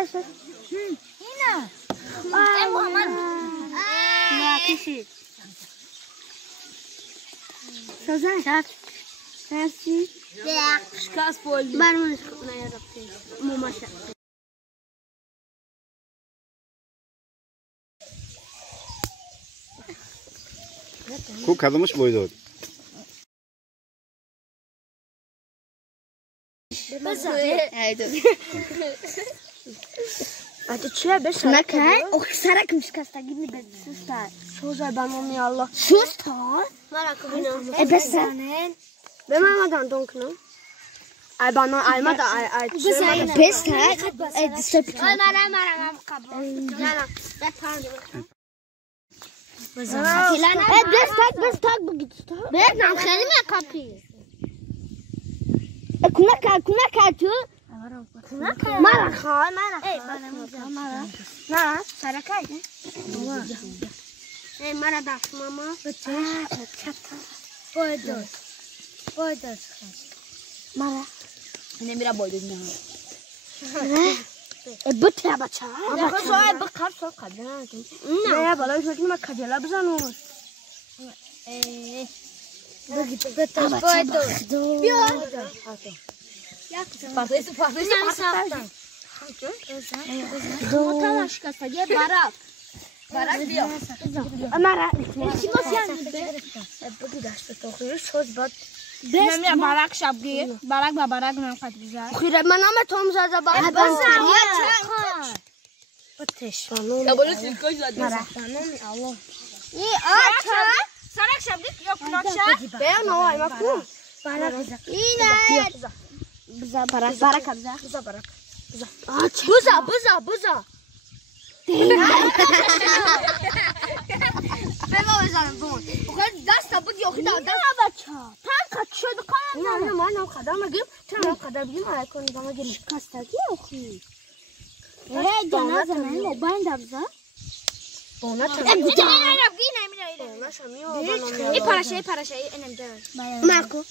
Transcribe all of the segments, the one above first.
بس اینا ای محمد نه کشید سازن هستی شکست بولی برمونش نیارفتی مماشه Ku kazımış buydu. Hadi çiğe beş ne kay? O sarak müşkasta gibi bir sus da. Sözler ben onu ya Allah. Sus da. merak ediyorum Bes ben almadan donkunu. Ay bana almadan ay. Bes ta. Disappoint. مرا قبول نه بس تاك بقيت بس نعم خلي ما كابي كنا كاتو مرة خال مرة سركاي اي مرة داس ماما بويدوس مرة نمیره باید نه بطلع بچه خواهی بقب سو قبل نه بالا شو ما کجلا بزنو بیا برک بیا مرا نمیره برک شبگی برک با برک نمیخواد بزن خیره من هم توم زده با بتش یا بلو سیلکوش زده ای آتا سرک شبگی یا کنات شد بیا نوای مفهوم اینه بزا برک بزا بزا بما بزنم بون بخواد دست بگی اخی دست بچه تن قد شد قرار نه من هم قدم بگیم تن قدم بگیم های کنید اما گیریم شکستگی اخی جنازه من موبایل دبزا بونا این پارشه اینم جان مارکو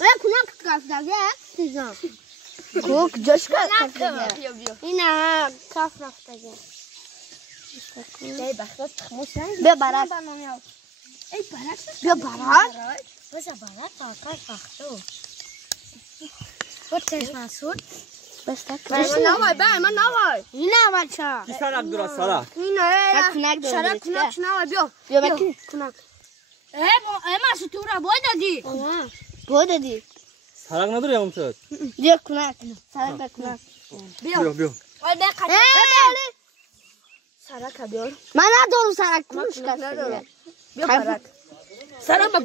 بیا کنک کاف داگه تیزان کوک جوش اینا کاف رفتگه بیا برک بیا برک بزا برک آقای فختو بود تش مسود من نوای اینا بچه Sarak dura sarak. اینا شرک کنک نوای بیا بکی کنک مسود تو را باید دادی بود دی Sarak ne duruyor Umut? بیا کنک سرک بیا کنک Bio. سرک بیار من ندارم سرک کنک شکسته بیا برک سرک با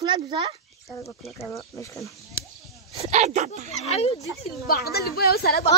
کنک بزا سرک با کنک مشکنه بعد اللي بويا وسرق